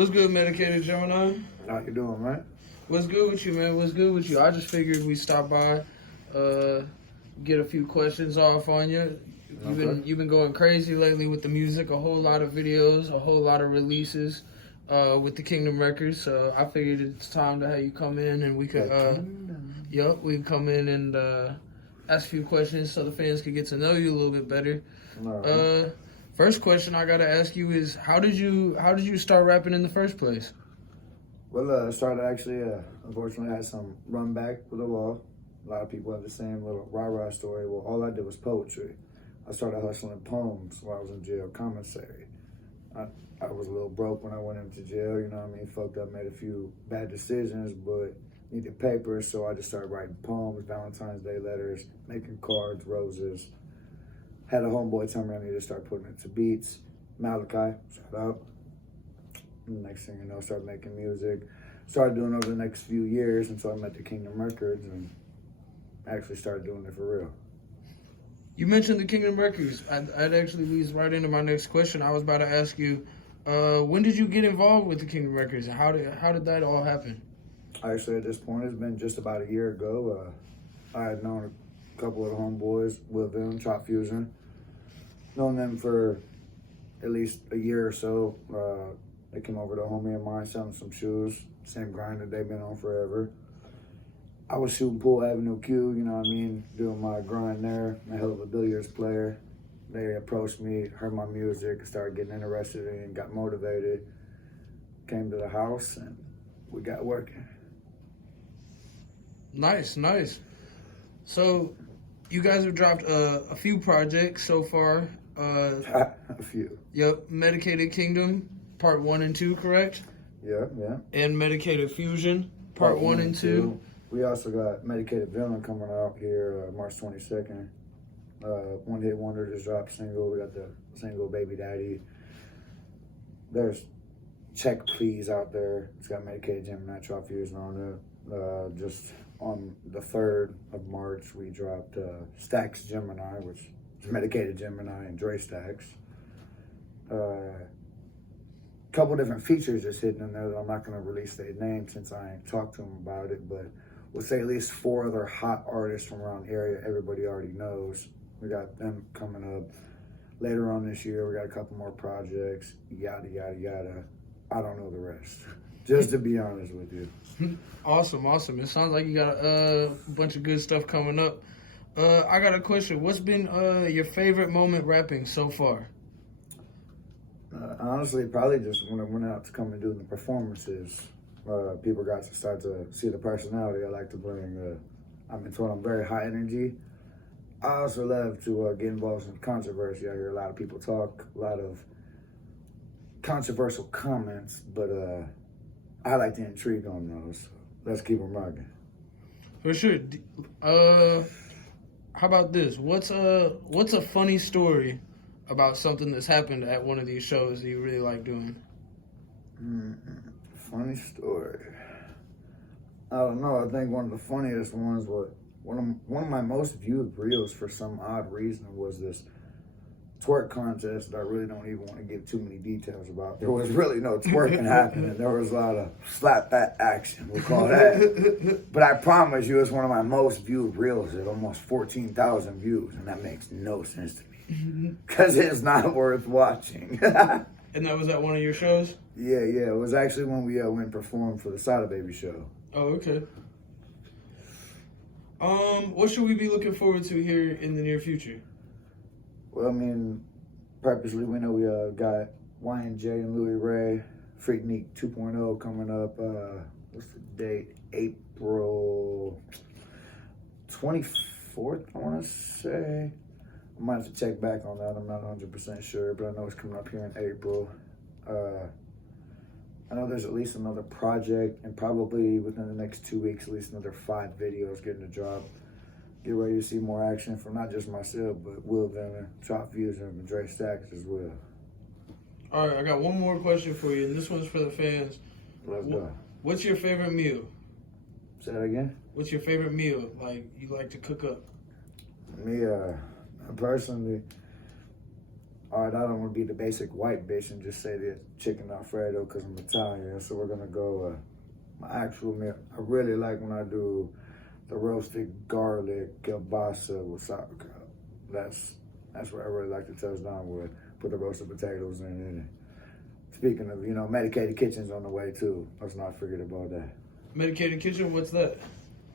What's good, Medicated Gemini? How you doing, man? What's good with you, man? What's good with you? I just figured we stop by, get a few questions off on you. You've been going crazy lately with the music. A whole lot of videos, a whole lot of releases with the Kingdom Records. So I figured it's time to have you come in and we could, we can come in and ask a few questions so the fans could get to know you a little bit better. First question I gotta ask you is how did you start rapping in the first place? Well, I started actually, unfortunately, I had some run back with the law. A lot of people have the same little rah-rah story. Well, all I did was poetry. I started hustling poems while I was in jail, commissary. I was a little broke when I went into jail, you know what I mean? Fucked up, made a few bad decisions, but needed paper, so I just started writing poems, Valentine's Day letters, making cards, roses. Had a homeboy tell me I needed to start putting it to beats. Malachi, shout out. Next thing you know, started making music. Started doing it over the next few years until I met the Kingdom Records and actually started doing it for real. You mentioned the Kingdom Records. That actually leads right into my next question. I was about to ask you, when did you get involved with the Kingdom Records and how did that all happen? Actually, at this point, it's been just about a year ago. I had known a couple of the homeboys, with them, Chop Fusion. Known them for at least a year or so. They came over to a homie of mine selling some shoes. Same grind that they've been on forever. I was shooting pool Avenue Q, you know what I mean, doing my grind there. I'm a hell of a billiards player. They approached me, heard my music, started getting interested in it, got motivated. Came to the house and we got working. Nice. So you guys have dropped a few projects so far. A few. Yep, Medicated Kingdom, Part 1 and 2, correct? Yeah. And Medicated Fusion, Part 1 and 2. We also got Medicated Villain coming out here March 22nd. One Hit Wonder just dropped a single. We got the single Baby Daddy. There's Check Please out there. It's got Medicated Gemini, Chop Fusion on it. Just on the 3rd of March, we dropped Stacks Gemini, which is Medicated Gemini and Dre Stacks. Couple different features just hidden in there that I'm not going to release their name since I ain't talked to them about it, but we'll say at least 4 other hot artists from around the area everybody already knows. We got them coming up later on this year. We got a couple more projects, yada, yada, yada. I don't know the rest, just to be honest with you. Awesome. It sounds like you got a bunch of good stuff coming up. I got a question. What's been your favorite moment rapping so far? Honestly, probably just when I went out to come and do the performances. People got to start to see the personality I like to bring. I've been told I'm very high energy. I also love to get involved in controversy. I hear a lot of people talk, a lot of controversial comments, but I like to intrigue on those. Let's keep them rocking. For sure. How about this? What's a funny story about something that's happened at one of these shows that you really like doing? Funny story. I don't know. I think one of the funniest ones was one of my most viewed reels for some odd reason was this twerk contest that I really don't even want to give too many details about. There was really no twerking happening. There was a lot of slap that action, we'll call that. But I promise you, it's one of my most viewed reels at almost 14,000 views, and that makes no sense to me because it's not worth watching. And that was at one of your shows? Yeah. It was actually when we went and performed for the Sada Baby show. Oh, okay. What should we be looking forward to here in the near future? Well, I mean, purposely, we know we got Y&J and Louis Ray, Freaknik 2.0 coming up. What's the date? April 24th, I want to say. I might have to check back on that. I'm not 100% sure, but I know it's coming up here in April. I know there's at least another project, and probably within the next 2 weeks, at least another 5 videos getting to drop. Get ready to see more action from not just myself, but Will Venner, Chop Fusion, and Dre Stacks as well. All right, I got one more question for you, and this one's for the fans. Let's go. What's your favorite meal? Say that again? What's your favorite meal, like, you like to cook up? Me, personally, all right, I don't want to be the basic white bitch and just say the chicken Alfredo because I'm Italian. So we're gonna go my actual meal. I really like when I do the roasted garlic kielbasa with sauerkraut. That's what I really like to touch down with. Put the roasted potatoes in it. Speaking of, Medicated Kitchen's on the way too. Let's not forget about that. Medicated Kitchen, what's that?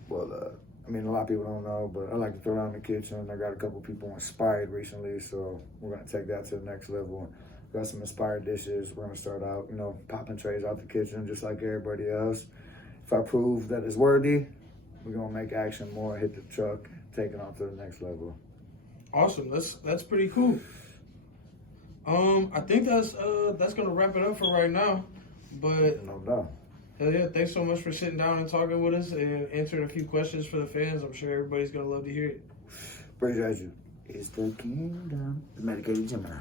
Well, a lot of people don't know, but I like to throw around the kitchen. I got a couple people inspired recently, so we're gonna take that to the next level. Got some inspired dishes. We're gonna start out, popping trays out the kitchen just like everybody else. If I prove that it's worthy, we're gonna make action more, hit the truck, take it on to the next level. Awesome. That's pretty cool. I think that's gonna wrap it up for right now. But No doubt. hell yeah, thanks so much for sitting down and talking with us and answering a few questions for the fans. I'm sure everybody's gonna love to hear it. Appreciate you. It's the kingdom. It's Medicated Gemini.